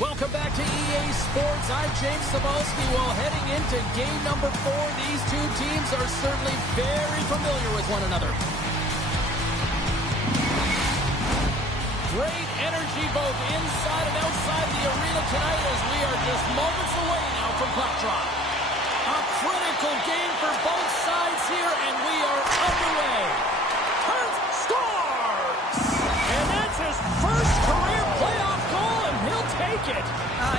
Welcome back to EA Sports. I'm James Cebulski. Well, heading into game number 4, these two teams are certainly very familiar with one another. Great energy both inside and outside the arena tonight as we are just moments away now from puck drop. A critical game for both sides here, and we are underway. Hurt scores! And that's his first career playoff goal, and he'll take it.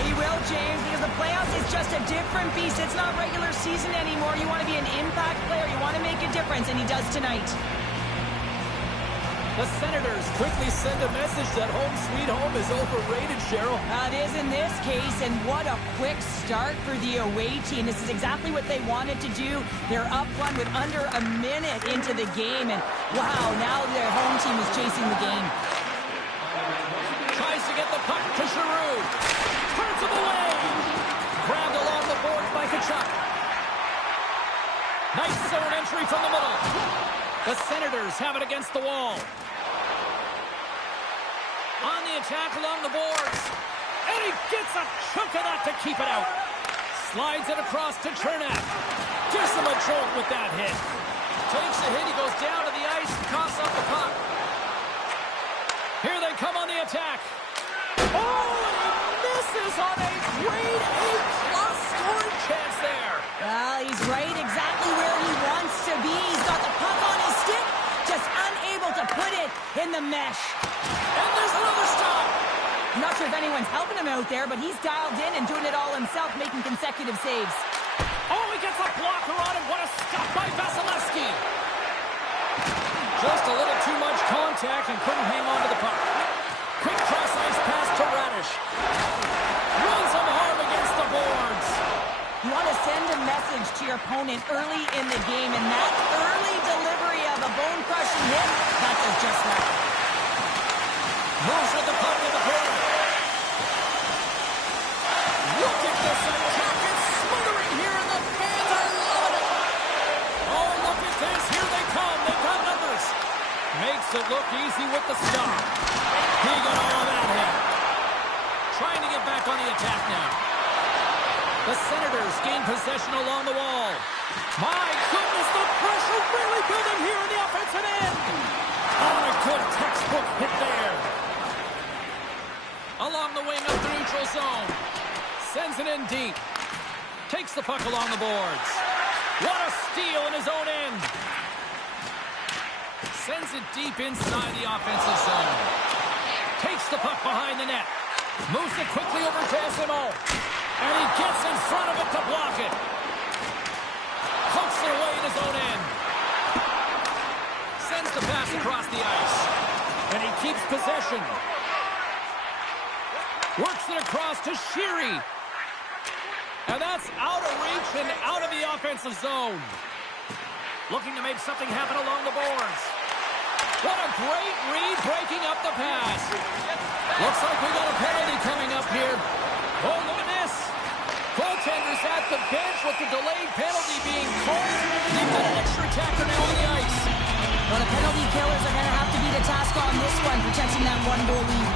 He will, James, because the playoffs is just a different beast. It's not regular season anymore. You want to be an impact player. You want to make a difference, and he does tonight. The Senators quickly send a message that home sweet home is overrated, Cheryl. It is in this case, and what a quick start for the away team. This is exactly what they wanted to do. They're up one with under a minute into the game, and wow, now their home team is chasing the game. Tries to get the puck to Giroux. Turns him away. Grabbed along the boards by Tkachuk. Nice zone entry from the middle. The Senators have it against the wall. On the attack along the boards. And he gets a chunk of that to keep it out. Slides it across to Chernak. Gives him a jolt with that hit. Takes a hit. He goes down to the ice and coughs up the puck. Here they come on the attack. Oh, and he misses on a grade A+ scoring chance there. Well, he's right exactly where he wants to be. He's got the puck on his stick, just unable to put it in the mesh. And there's another stop. I'm not sure if anyone's helping him out there, but he's dialed in and doing it all himself, making consecutive saves. Oh, he gets a blocker on him. What a stop by Vasilevsky. Just a little too much contact and couldn't hang on to the puck. Quick cross-ice pass to Radish. Runs him hard against the boards. You want to send a message to your opponent early in the game, and that early delivery of a bone-crushing hit, that does just that. Moves with the puck in the corner. Look at this attack. It's smothering here, and the fans are loving it. Oh, look at this. Here they come. They've got numbers. Makes it look easy with the stop. He got all of that hit. Trying to get back on the attack now. The Senators gain possession along the wall. My goodness, the pressure really building here in the offensive end. Oh, a good textbook hit there. Along the wing of the neutral zone. Sends it in deep. Takes the puck along the boards. What a steal in his own end. Sends it deep inside the offensive zone. Takes the puck behind the net. Moves it quickly over to SMO. And he gets in front of it to block it. Pokes it away in his own end. Sends the pass across the ice. And he keeps possession. Works it across to Sheary. And that's out of reach and out of the offensive zone. Looking to make something happen along the boards. What a great read breaking up the pass. Looks like we got a penalty coming up here. Oh, look at this. Goaltender's at the bench with the delayed penalty being called. They've got an extra attacker now on the ice. Well, the penalty killers are going to have to beat a task on this one, protecting that one-goal lead.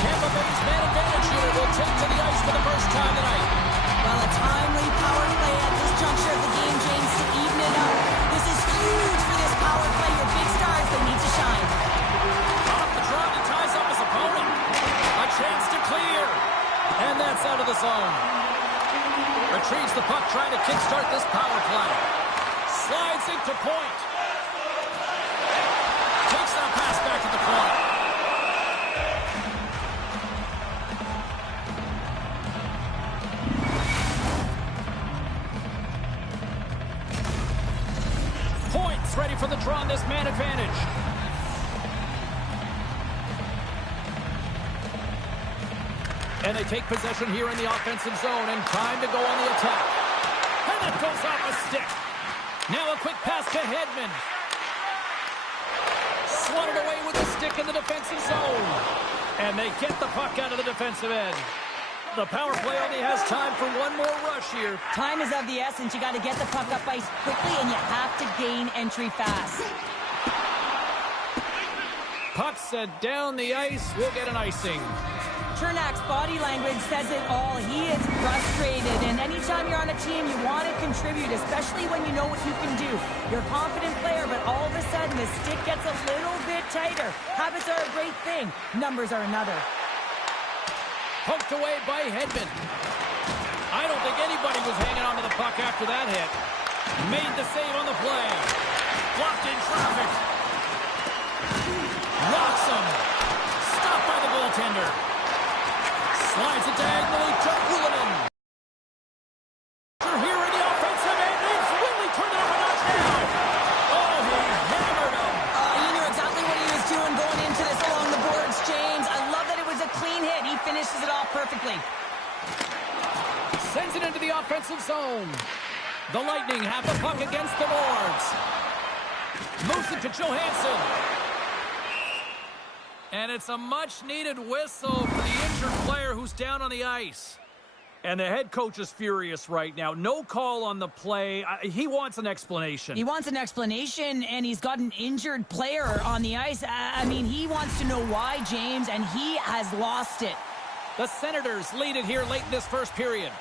Tampa Bay's man advantage unit will take to the ice for the first time tonight. Well, a timely power play at this juncture of the game, James, to even it up. This is huge for this power play. Your big stars, they need to shine. Off the draw, he ties up his opponent. A chance to clear. And that's out of the zone. Retrieves the puck, trying to kickstart this power play. Slides into point. Takes that pass back to the point. Points ready for the draw on this man advantage. And they take possession here in the offensive zone, and time to go on the attack. And it goes off a stick. Now a quick pass to Hedman. Swatted away with the stick in the defensive zone. And they get the puck out of the defensive end. The power play only has time for one more rush here. Time is of the essence. You got to get the puck up ice quickly, and you have to gain entry fast. Puck set down the ice. We'll get an icing. Chernak's body language says it all. He is frustrated, and anytime you're on a team, you want to contribute, especially when you know what you can do. You're a confident player, but all of a sudden, the stick gets a little bit tighter. Habits are a great thing. Numbers are another. Poked away by Hedman. I don't think anybody was hanging on to the puck after that hit. Made the save on the play. Blocked in traffic. Locks him. Stopped by the goaltender. Slides it diagonally to Ullinen. Here in the offensive end. He's really turned it up a notch now. Oh, he hammered him. He knew exactly what he was doing going into this along the boards, James. I love that it was a clean hit. He finishes it off perfectly. Sends it into the offensive zone. The Lightning have the puck against the boards. Moves it to Johansson. And it's a much-needed whistle for the injured player who's down on the ice. And the head coach is furious right now. No call on the play. He wants an explanation. He wants an explanation, and he's got an injured player on the ice. I mean, he wants to know why, James, and he has lost it. The Senators lead it here late in this first period.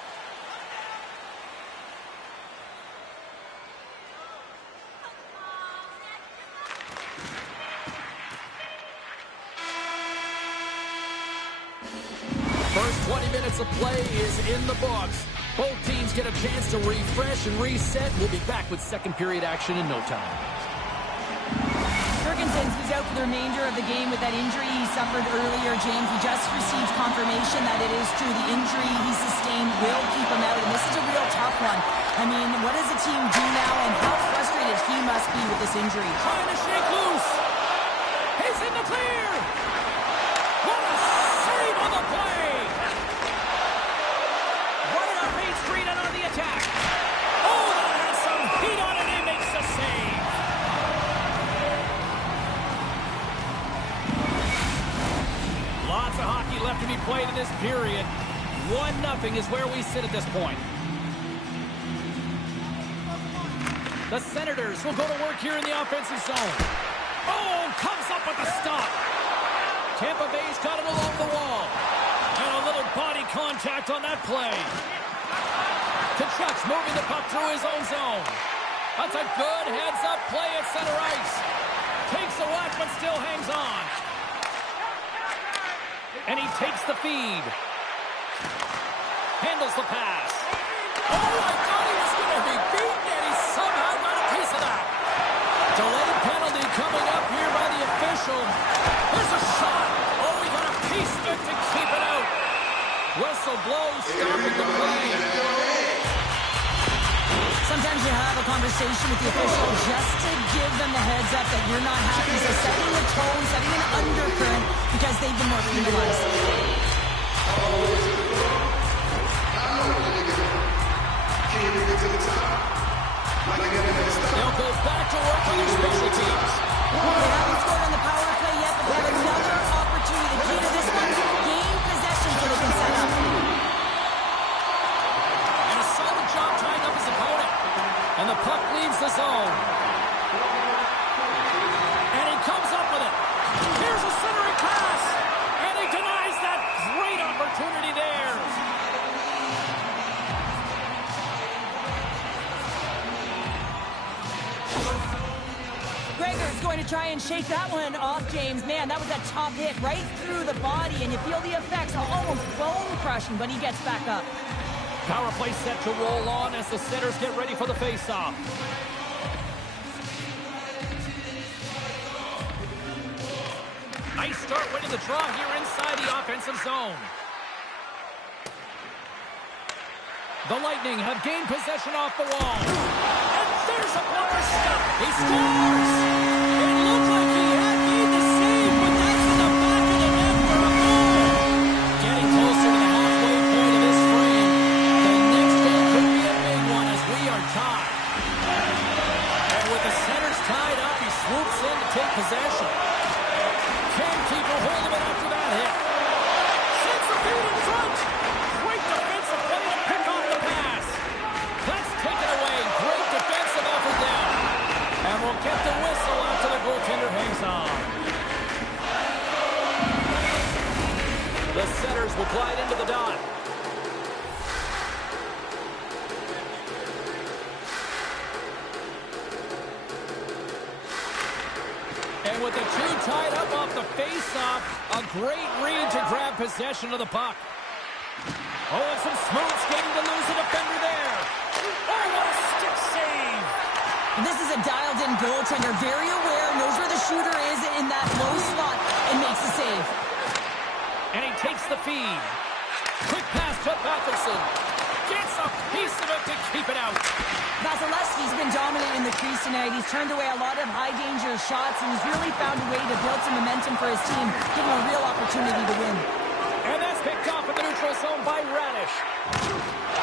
First 20 minutes of play is in the books. Both teams get a chance to refresh and reset. We'll be back with second period action in no time. Jurgensen, who's out for the remainder of the game with that injury he suffered earlier, James. We just received confirmation that it is true. The injury he sustained will keep him out, and this is a real tough one. I mean, what does the team do now, and how frustrated he must be with this injury? Trying to shake loose. He's in the clear. What a save on the play. Running on Main Street and on the attack. Oh, that has some heat on it. He makes the save. Lots of hockey left to be played in this period. 1-0 is where we sit at this point. The Senators will go to work here in the offensive zone. Oh, comes up with the stop. Tampa Bay's got it along the wall. And a little body contact on that play. Tkachuk's moving the puck through his own zone. That's a good heads-up play at center ice. Takes the whack, but still hangs on. And he takes the feed. Handles the pass. Oh, I thought he was going to be beaten, and he somehow got a piece of that. Delayed penalty coming up here by the official. There's a shot. Oh, he got a piece of it to keep it out. Whistle blows, stopping the play. Sometimes you have a conversation with the official just to give them the heads up that you're not happy. So setting the tone, setting an undercurrent, because they've been more penalized. They'll go back to work on their special teams. They haven't scored on the power play yet, but they have another opportunity. The key to this one, gain possession so they can set up. And a solid job tying up his opponent. And the puck leaves the zone. And he comes up with it. Here's a centering pass. And he denies that great opportunity there. Gregor's going to try and shake that one off, James. Man, that was a top hit right through the body, and you feel the effects, almost bone-crushing, but he gets back up. Power play set to roll on as the Senators get ready for the face-off. Nice start winning the draw here inside the offensive zone. The Lightning have gained possession off the wall. And there's a blocker stop. He scores! It looked like he had made the save, but that's in the back of the net for a goal. Getting closer to the halfway point of this frame. The next goal could be a big one as we are tied. And with the Senators tied up, he swoops in to take possession. Can keep a hold of it after that hit. Sends the feed in front. Great defensive play to pick off the pass. That's taken away. Great defensive effort there. And we'll get the whistle will glide into the dot. And with the two tied up off the face-off, a great read to grab possession of the puck. Oh, and some smooth skating to lose a defender there. Oh, what a stick save. This is a dialed-in goaltender, very aware, knows where the shooter is in that low slot, and makes the save. And he takes the feed. Quick pass to Patterson. Gets a piece of it to keep it out. Vasilevsky's been dominant in the crease tonight. He's turned away a lot of high-danger shots, and he's really found a way to build some momentum for his team, giving a real opportunity to win. And that's picked off in the neutral zone by Radish.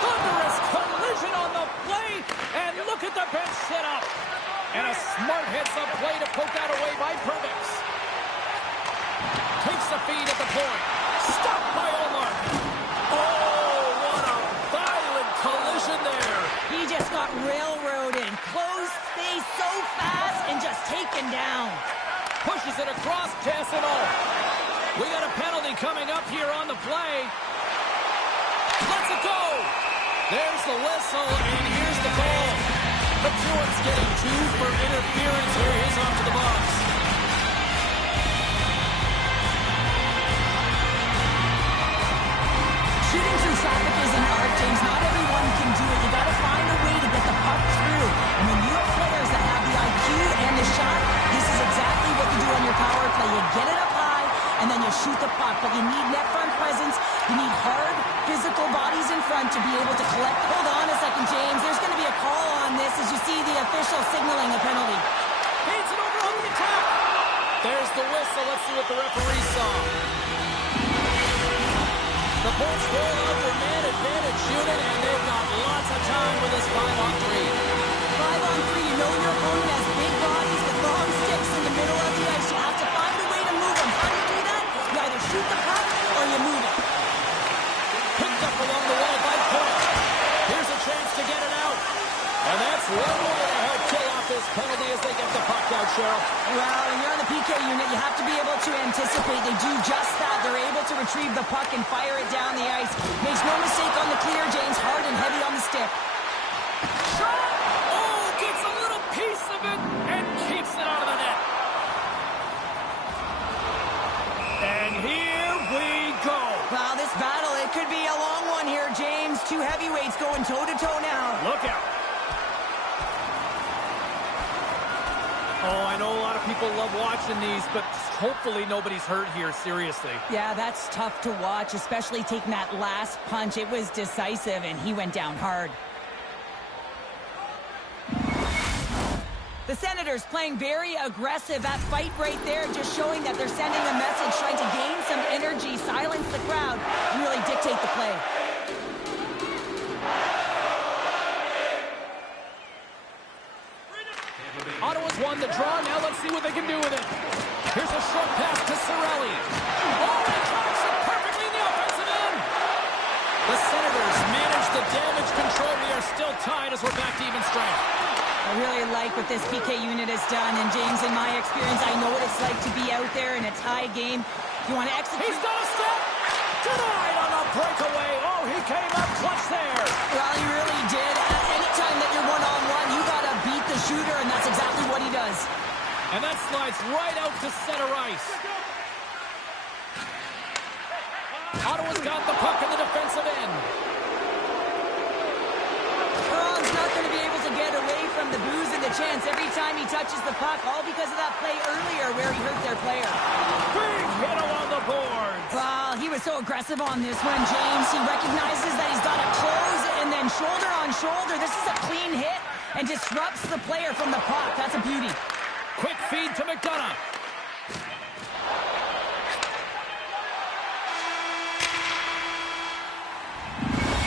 Thunderous collision on the play, and look at the bench set up. And a smart heads-up play to poke that away by Pervix. Takes the feed at the point. Stopped by Omar. Oh, what a violent collision there. He just got railroaded. Closed space so fast and just taken down. Pushes it across Tassino. We got a penalty coming up here on the play. Let's it go. There's the whistle, and here's the goal. McEwen's getting 2 for interference here. He's off to the box. Shooting through traffic is an art, James. Not everyone can do it. You got to find a way to get the puck through. And when you have players that have the IQ and the shot, this is exactly what you do on your power play. You get it up high, and then you shoot the puck. But you need net front presence. You need hard, physical bodies in front to be able to collect. Hold on a second, James. There's going to be a call on this as you see the official signaling a penalty. He's it over on the attack. There's the whistle. Let's see what the referee saw. The Bolts roll out their man advantage unit, and they've got lots of time with this 5-on-3. 5-on-3, you know your opponent has big bodies with long sticks in the middle of the ice. You have to find a way to move them. How do you do that? You either shoot the puck or you move it. Picked up along the wall by Point. Here's a chance to get it out. And that's one way to help kill off this penalty as they get the puck out, Cheryl. Well, when you're on the PK unit, you have to be able to anticipate. They do just that. They're able to retrieve the puck and fire it down the ice. Makes no mistake on the clear, James. Hard and heavy on the stick. Shot! Oh, gets a little piece of it and keeps it out of the net. And here we go. Wow, this battle, it could be a long one here, James. 2 heavyweights going toe-to-toe now. Look out. Oh, I know a lot of people love watching these, but hopefully nobody's hurt here, seriously. Yeah, that's tough to watch, especially taking that last punch. It was decisive, and he went down hard. The Senators playing very aggressive. That fight right there just showing that they're sending a message, trying to gain some energy, silence the crowd, and really dictate the play. Ottawa's won the draw. Now let's see what they can do with it. Here's a short pass to Cirelli. Oh, and tracks it perfectly in the offensive end. The Senators manage the damage control. We are still tied as we're back to even strength. I really like what this PK unit has done. And, James, in my experience, I know what it's like to be out there in a tie game. You want to execute. He's done a step. Denied on a breakaway. Oh, he came up clutch there. Well, he really did. Anytime that you're one-on-one, you got to beat the shooter, and that's exactly what he does. And that slides right out to center ice. Ottawa's got the puck in the defensive end. Braun's not going to be able to get away from the booze and the chance every time he touches the puck, all because of that play earlier where he hurt their player. Big hit along the boards. Well, he was so aggressive on this one, James. He recognizes that he's got to close and then shoulder on shoulder. This is a clean hit and disrupts the player from the puck. That's a beauty. Quick feed to McDonough.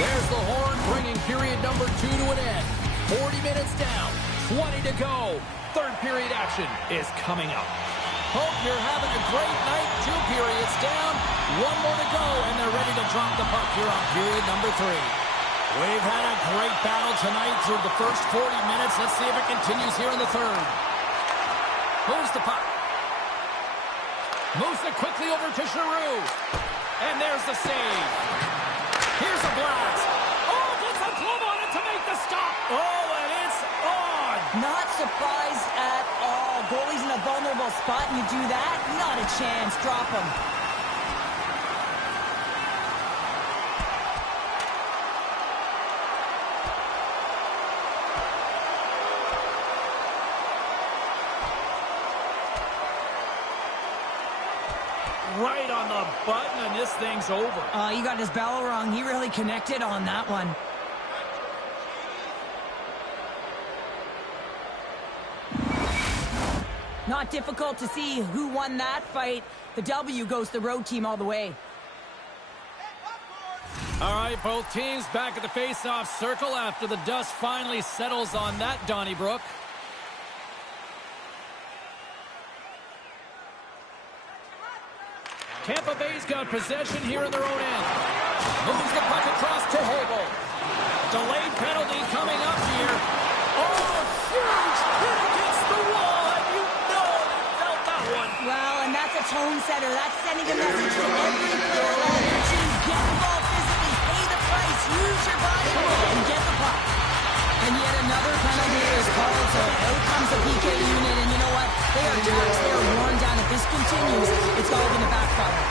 There's the horn, bringing period number 2 to an end. 40 minutes down, 20 to go. Third period action is coming up. Hope you're having a great night. 2 periods down, 1 more to go, and they're ready to drop the puck here on period number 3. We've had a great battle tonight through the first 40 minutes. Let's see if it continues here in the third. Moves the puck. Moves it quickly over to Giroux. And there's the save. Here's a blast. Oh, puts a glove on it to make the stop. Oh, and it's on. Not surprised at all. Goalie's in a vulnerable spot, and you do that? Not a chance. Drop him. Right on the button, and this thing's over. He got his bell wrong. He really connected on that one. Not difficult to see who won that fight. The W goes the road team all the way. All right, both teams back at the face-off circle after the dust finally settles on that Donnybrook. Tampa Bay's got possession here in their own end. Moves the puck across to Hagel. Delayed penalty coming up here. Oh, huge hit against the wall, and you know they felt that one. Well, and that's a tone setter. That's sending a message to every player on your team. Get involved physically, pay the price, use your body, and get the puck. And yet another penalty is called, so out comes the PK unit, and you know what? They are taxed, they are worn down. If this continues, it's all going to backfire.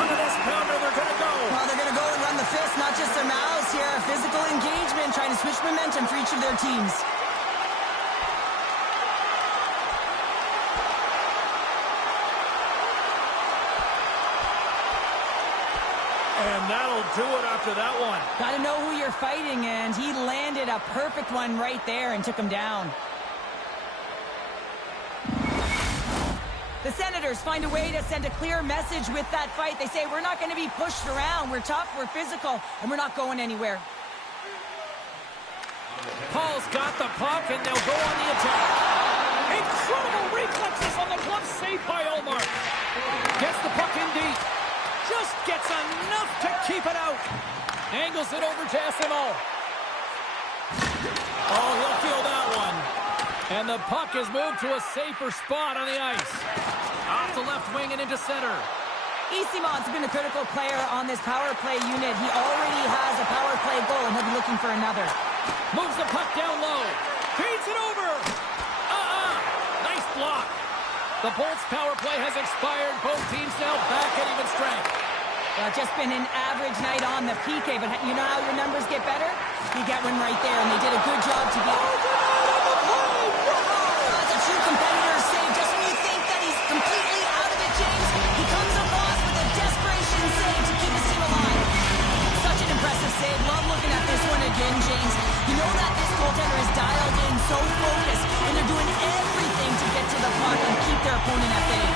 Under this pounder, they're going to go. Well, they're going to go and run the fist, not just their mouths here. Physical engagement, trying to switch momentum for each of their teams. And that'll do it after that one. Got to know who you're fighting, and he landed a perfect one right there and took him down. The Senators find a way to send a clear message with that fight. They say, we're not going to be pushed around. We're tough, we're physical, and we're not going anywhere. Paul's got the puck, and they'll go on the attack. Incredible reflexes on the glove save by Olmark. Gets the puck in deep. Just gets enough to keep it out. Angles it over to SMO. Oh, he'll feel that one. And the puck is moved to a safer spot on the ice. Off the left wing and into center. Isimon's been a critical player on this power play unit. He already has a power play goal, and he'll be looking for another. Moves the puck down low. Feeds it over. Nice block. The Bolts power play has expired. Both teams now back at even strength. Well, it's just been an average night on the PK, but you know how your numbers get better? You get one right there, and they did a good job to get... That's a true competitor's save. Just when you think that he's completely out of it, James, he comes across with a desperation save to keep his team alive. Such an impressive save. Love looking at this one again, James. You know that this goaltender is dialed in, so focused, and they're doing everything to get to the puck and keep their opponent at bay.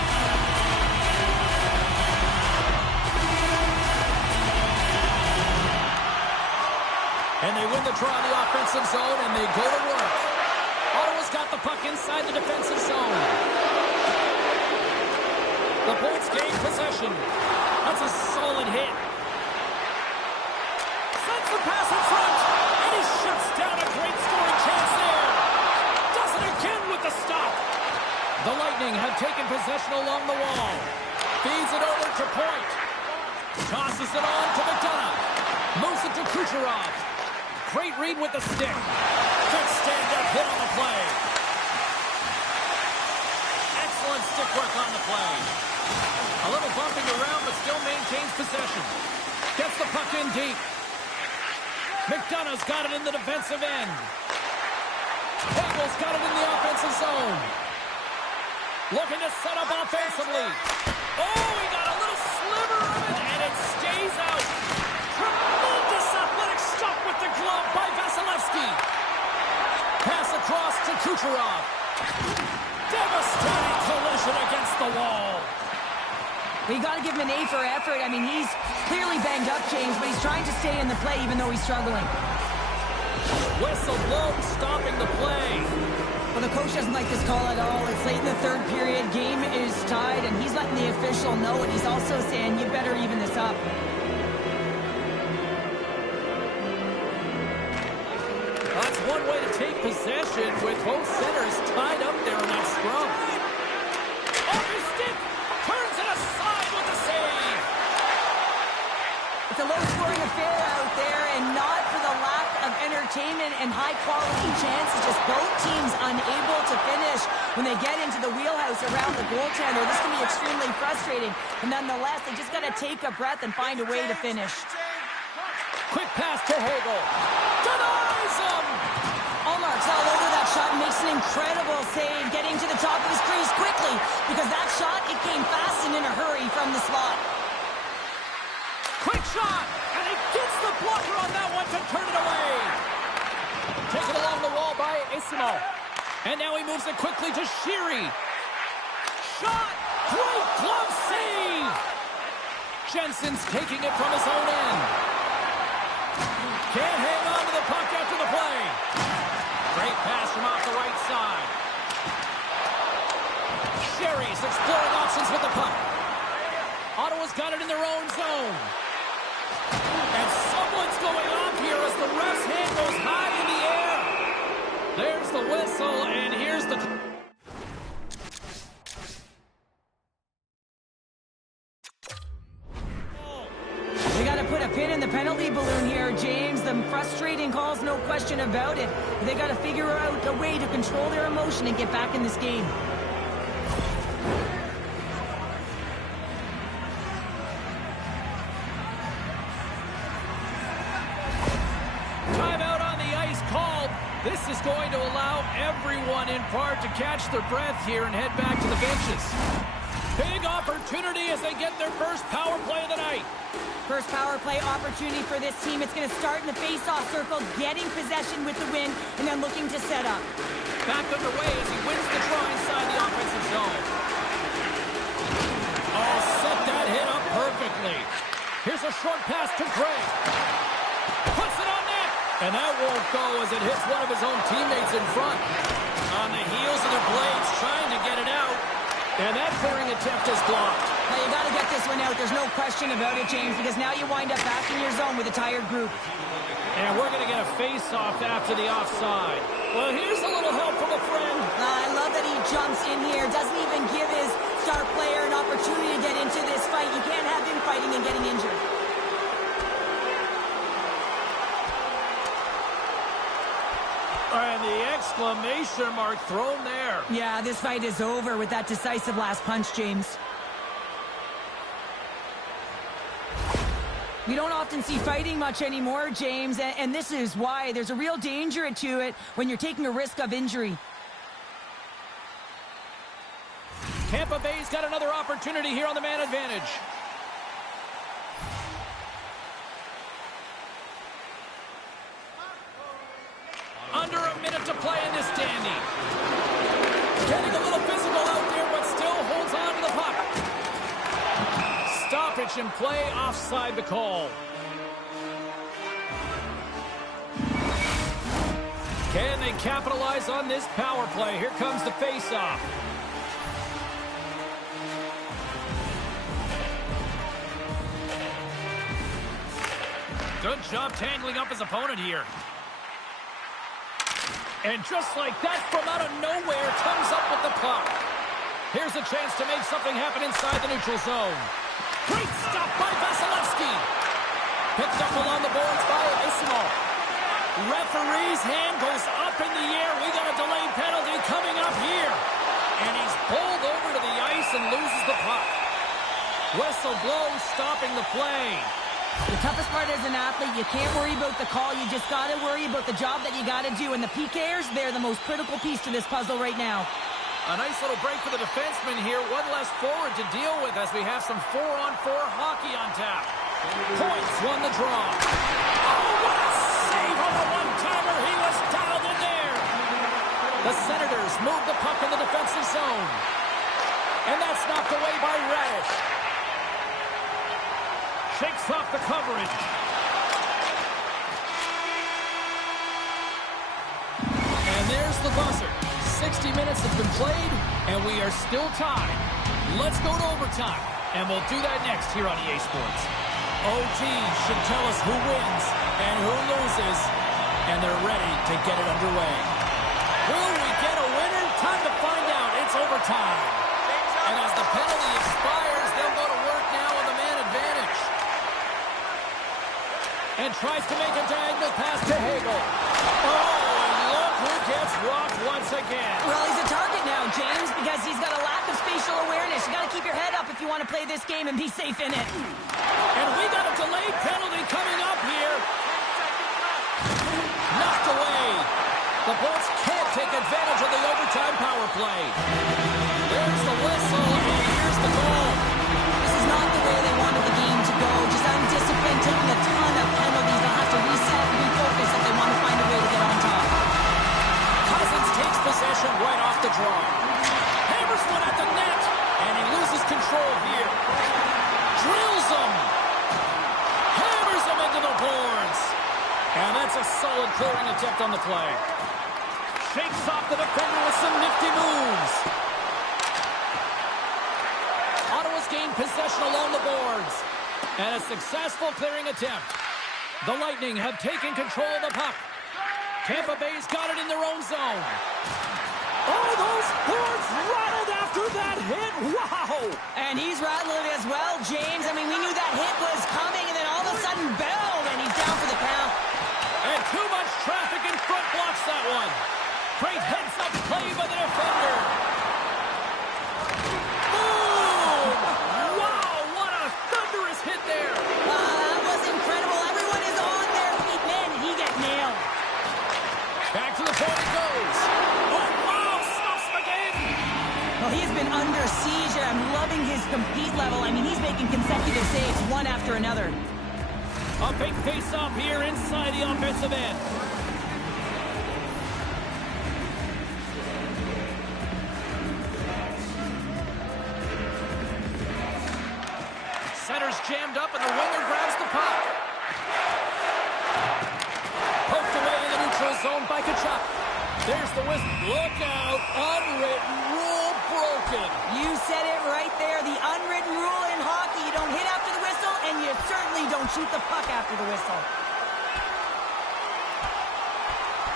And they win the draw in the offensive zone, and they go to work. Ottawa's got the puck inside the defensive zone. The Bolts gain possession. That's a solid hit. Sends the pass in front, and he shuts down a great scoring chance there. Does it again with the stop. The Lightning have taken possession along the wall. Feeds it over to Point. Tosses it on to McDonough. Moves it to Kucherov. Great read with the stick. Good stand-up hit on the play. Excellent stick work on the play. A little bumping around, but still maintains possession. Gets the puck in deep. McDonough's got it in the defensive end. Hagel's got it in the offensive zone. Looking to set up offensively. Oh, he got a little sliver of it, and it stays out. Tremendous athletic stop with the glove by Vasilevsky. Pass across to Kucherov. Devastating collision against the wall. Well, you got to give him an A for effort. I mean, he's clearly banged up, James, but he's trying to stay in the play even though he's struggling. Whistle blown, stopping the play. Well, the coach doesn't like this call at all. It's late in the third period. Game is tied, and he's letting the official know it. He's also saying, you better even this up. That's one way to take possession with both centers tied up there in that scrum. Off his stick, turns it aside with the save. entertainment and high-quality chances. Just both teams unable to finish when they get into the wheelhouse around the goaltender. This can be extremely frustrating. And nonetheless, they just got to take a breath and find a way to finish. Quick pass to Hagel. Denies him! Allmark's all over that shot and makes an incredible save, getting to the top of his crease quickly, because that shot, it came fast and in a hurry from the slot. Quick shot! And he gets the blocker on that one to turn it away. Taken along the wall by Isimo. And now he moves it quickly to Sheary. Shot! Great glove save! Jensen's taking it from his own end. Can't hang on to the puck after the play. Great pass from off the right side. Sherry's exploring options with the puck. Ottawa's got it in their own zone. And someone's going off here as the ref's hand goes high in the air. There's the whistle, and here's the... They got to put a pin in the penalty balloon here, James. The frustrating calls, no question about it. They got to figure out a way to control their emotion and get back in this game. Timeout on the ice called. This is going to allow everyone in part to catch their breath here and head back to the benches. Big opportunity as they get their first power play of the night. First power play opportunity for this team. It's going to start in the face-off circle, getting possession with the win, and then looking to set up. Back underway as he wins the draw inside the offensive zone. Oh, set that hit up perfectly. Here's a short pass to Gray. Puts it on net. And that won't go as it hits one of his own teammates in front. On the heels of their blades, trying to get it out. And that clearing attempt is blocked. Well, you got to get this one out. There's no question about it, James, because now you wind up back in your zone with a tired group. And we're going to get a face-off after the offside. Well, here's a little help from a friend. I love that he jumps in here, doesn't even give his star player an opportunity to get into this fight. You can't have him fighting and getting injured. And the exclamation mark thrown there. Yeah, this fight is over with that decisive last punch, James. We don't often see fighting much anymore, James, and this is why. There's a real danger to it when you're taking a risk of injury. Tampa Bay's got another opportunity here on the man advantage. Under a minute to play in this dandy. Getting a little physical out there, but still holds on to the puck. Stoppage in play, offside the call. Can they capitalize on this power play? Here comes the face-off. Good job tangling up his opponent here. And just like that, from out of nowhere, comes up with the puck. Here's a chance to make something happen inside the neutral zone. Great stop by Vasilevsky. Picked up along the boards by Isimo. Referee's hand goes up in the air. We got a delayed penalty coming up here. And he's pulled over to the ice and loses the puck. Whistle blows, stopping the play. The toughest part as an athlete, you can't worry about the call. You just got to worry about the job that you got to do. And the PKers, they're the most critical piece to this puzzle right now. A nice little break for the defenseman here. One less forward to deal with as we have some 4-on-4 hockey on tap. Points won the draw. Oh, what a save on the one-timer. He was dialed in there. The Senators move the puck in the defensive zone. And that's knocked away by Radish. Shakes off the coverage. And there's the buzzer. 60 minutes have been played, and we are still tied. Let's go to overtime, and we'll do that next here on EA Sports. OT should tell us who wins and who loses, and they're ready to get it underway. Will we get a winner? Time to find out. It's overtime. And as the penalty expires, they'll go to work now on the man advantage. And tries to make a diagonal pass to Hagel. Oh, and look who gets rocked once again. Well, he's a target now, James, because he's got a lack of spatial awareness. You got to keep your head up if you want to play this game and be safe in it. And we got a delayed penalty coming up here. Knocked away. The Bolts can't take advantage of the overtime power play. There's the whistle, and here's the goal. This is not the way they wanted the game to go. Just undisciplined, taking a ton of penalties. They'll have to reset and refocus if they want to find a way to get on top. Cousins takes possession right off the draw. Hammers one at the net, and he loses control here. Drills him. Hammers him into the boards. And that's a solid clearing attempt on the play. Shakes off the defender with some nifty moves. Ottawa's gained possession along the boards. And a successful clearing attempt. The Lightning have taken control of the puck. Tampa Bay's got it in their own zone. Oh, those boards rattled after that hit. Wow! And he's rattling as well, James. I mean, we knew that hit was coming, and then all of a sudden, boom, and he's down for the count. And too much traffic in front blocks that one. Great heads-up play by the defender. Boom! Wow, what a thunderous hit there. That was incredible. Everyone is on their feet. Man, did he get nailed. Back to the point it goes. Oh, wow, stops him again. Well, he's been under siege, and I'm loving his compete level. I mean, he's making consecutive saves, one after another. A big face-off here inside the offensive end. Center's jammed up, and the winger grabs the puck. Poked away in the neutral zone by Kachuk. There's the whistle. Look out. Unwritten rule broken. You said it right there. The unwritten rule in hockey. You don't hit after the whistle, and you certainly don't shoot the puck after the whistle.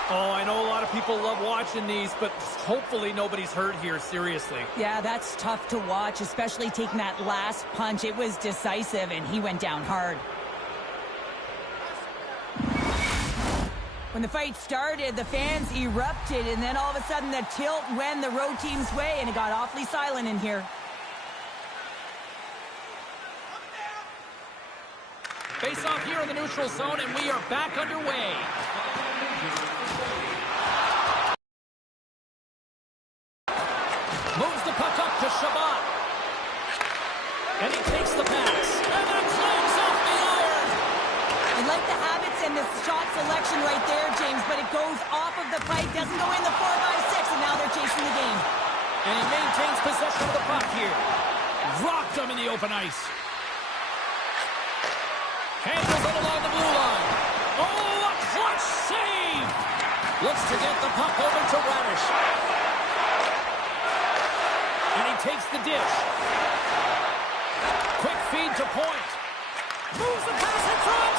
Oh, I know a lot of people love watching these, but hopefully nobody's hurt here, seriously. Yeah, that's tough to watch, especially taking that last punch. It was decisive, and he went down hard. When the fight started, the fans erupted, and then all of a sudden the tilt went the road team's way, and it got awfully silent in here. Face off here in the neutral zone, and we are back underway. Moves the puck up to Shabbat. And he takes the pass. And that clings off the iron. I like the habits and the shot selection right there, James, but it goes off of the pipe, doesn't go in the 4-by-6, and now they're chasing the game. And he maintains possession of the puck here. Rocked him in the open ice. Handles it along the blue line. Oh, a clutch save! Looks to get the puck over to Radish. And he takes the dish. Quick feed to point. Moves the pass in front.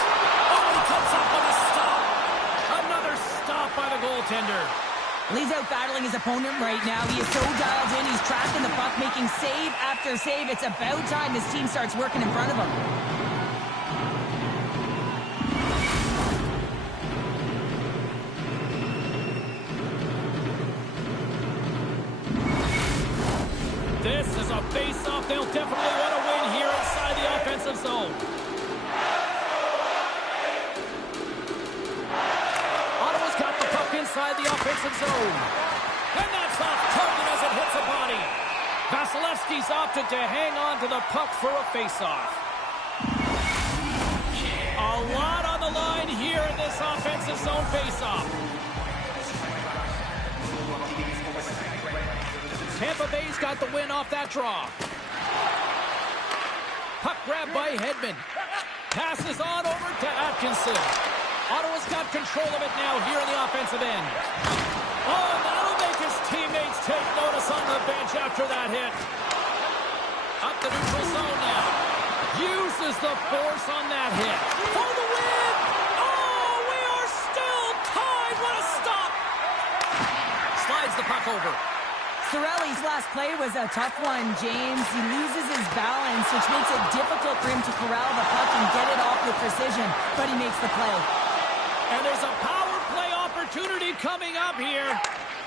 Oh, he comes up with a stop. Another stop by the goaltender. He's out battling his opponent right now. He is so dialed in. He's tracking the puck, making save after save. It's about time this team starts working in front of him. This is a face-off. They'll definitely want to win here inside the offensive zone. Ottawa's got the puck inside the offensive zone. And that's off target as it hits a body. Vasilevsky's opted to hang on to the puck for a face-off. A lot on the line here in this offensive zone face-off. Tampa Bay's got the win off that draw. Puck grab by Hedman. Passes on over to Atkinson. Ottawa's got control of it now here in the offensive end. Oh, that'll make his teammates take notice on the bench after that hit. Up the neutral zone now. Uses the force on that hit. For the win! Oh, we are still tied. What a stop! Slides the puck over. Sorelli's last play was a tough one, James. He loses his balance, which makes it difficult for him to corral the puck and get it off with precision, but he makes the play. And there's a power play opportunity coming up here.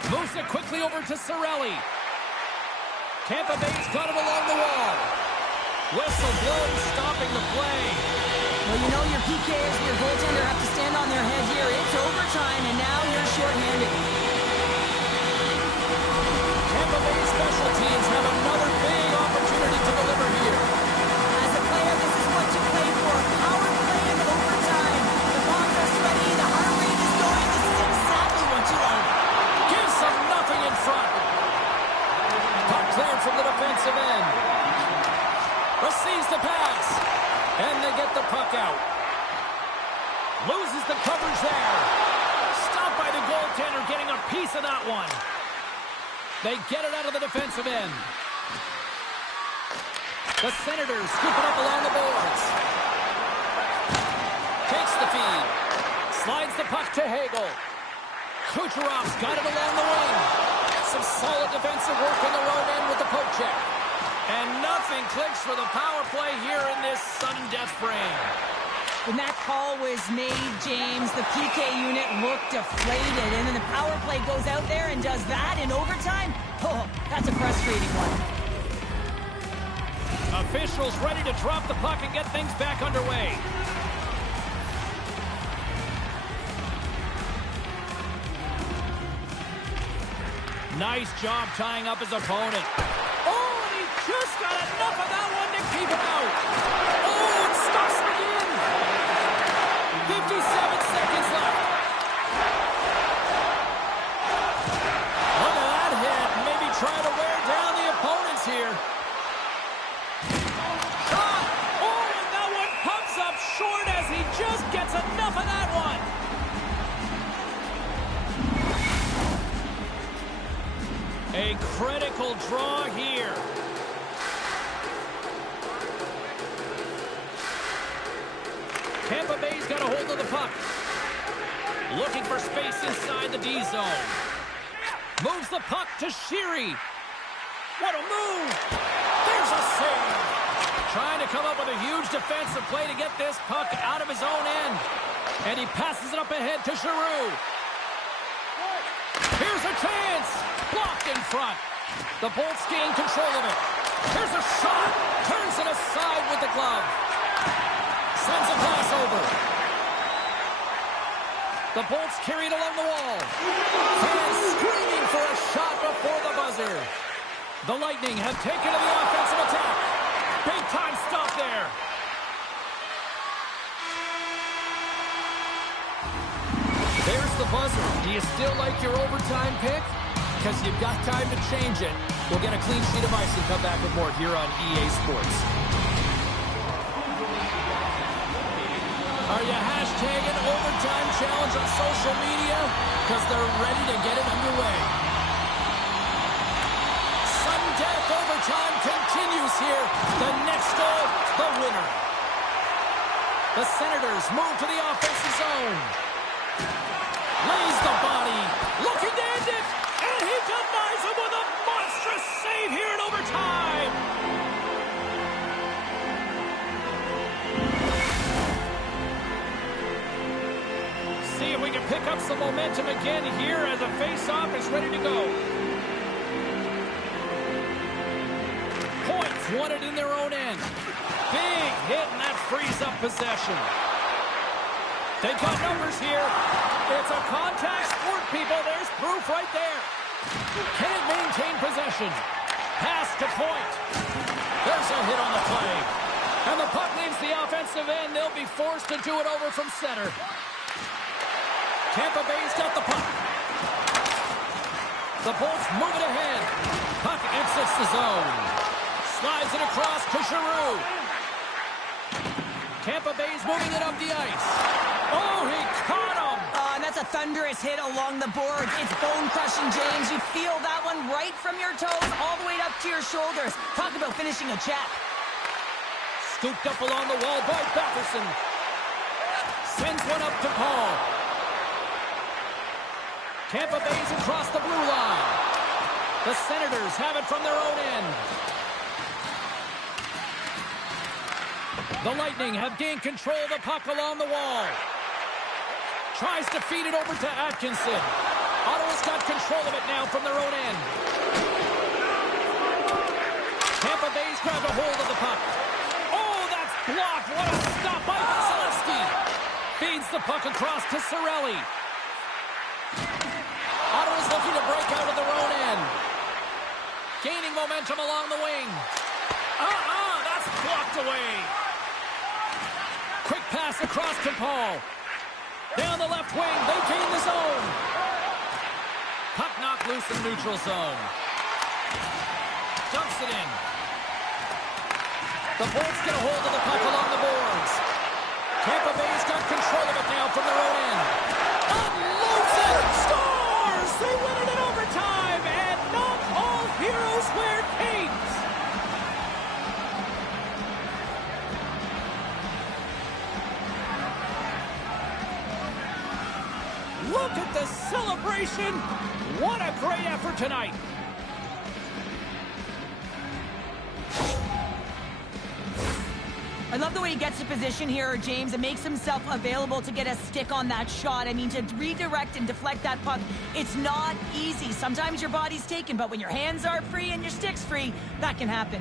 Moves it quickly over to Sorelli. Tampa Bay's got it along the wall. Whistle blows, stopping the play. Well, you know your PKs and your goaltender have to stand on their head here. It's overtime, and now you're shorthanded. Tampa Bay special teams have another big opportunity to deliver here. As a player, this is what you play for. Power play in overtime. The bombs are sweaty. The heart rate is going. This is exactly what you like. Gives them nothing in front. Puck cleared from the defensive end. Receives the pass. And they get the puck out. Loses the coverage there. Stopped by the goaltender, getting a piece of that one. They get it out of the defensive end. The Senators scoop it up along the boards. Takes the feed. Slides the puck to Hagel. Kucherov's got it along the wing. Some solid defensive work in the road end with the poke check. And nothing clicks for the power play here in this sudden death frame. When that call was made, James, the PK unit looked deflated, and then the power play goes out there and does that in overtime? Oh, that's a frustrating one. Officials ready to drop the puck and get things back underway. Nice job tying up his opponent. Oh, and he just got enough of that one to keep it out. Oh, it stops again. 57 seconds left. Look at that hit. Maybe trying to wear down the opponents here. Oh, and that one pumps up short as he just gets enough of that one. A critical draw here. Tampa Bay's got a hold of the puck. Looking for space inside the D zone. Moves the puck to Sheary. What a move! There's a save. Trying to come up with a huge defensive play to get this puck out of his own end. And he passes it up ahead to Giroux. Here's a chance. Blocked in front. The Bolts gain control of it. Here's a shot. Turns it aside with the glove. Sends a pass over. The Bolts carry it along the wall. Fans screaming for a shot before the buzzer. The Lightning have taken to the offensive attack. Big time stop there. There's the buzzer. Do you still like your overtime pick? Because you've got time to change it. We'll get a clean sheet of ice and come back with more here on EA Sports. Are you hashtagging overtime challenge on social media? Because they're ready to get it underway. Sudden death overtime continues here. The next goal, the winner. The Senators move to the offensive zone. Lays the body. Looking to end it. And he denies him with a monstrous save here in overtime. See if we can pick up some momentum again here as a face-off is ready to go. Points wanted in their own end. Big hit, and that frees up possession. They got numbers here. It's a contact sport, people. There's proof right there. Can't maintain possession. Pass to point. There's a hit on the play. And the puck leaves the offensive end. They'll be forced to do it over from center. Tampa Bay's got the puck. The Bolts move it ahead. Puck exits the zone. Slides it across to Giroux. Tampa Bay's moving it up the ice. Oh, he caught him. And that's a thunderous hit along the boards. It's bone-crushing, James. You feel that one right from your toes all the way up to your shoulders. Talk about finishing a check. Scooped up along the wall by Batherson. Sends one up to Paul. Tampa Bay's across the blue line. The Senators have it from their own end. The Lightning have gained control of the puck along the wall. Tries to feed it over to Atkinson. Ottawa's got control of it now from their own end. Tampa Bay's grabbed a hold of the puck. Oh, that's blocked. What a stop by Vasilevsky. Feeds the puck across to Cirelli. Ottawa's looking to break out of their own end. Gaining momentum along the wing. That's blocked away. Quick pass across to Paul. Down the left wing, they gain the zone. Puck knocked loose in neutral zone. Dumps it in. The Bolts get a hold of the puck along the boards. Tampa Bay's got control of it now from their own end. Unloads it! Scores! They win it in overtime, and not all heroes wear capes! Look at the celebration! What a great effort tonight! I love the way he gets to position here, James, and makes himself available to get a stick on that shot. I mean, to redirect and deflect that puck, it's not easy. Sometimes your body's taken, but when your hands are free and your stick's free, that can happen.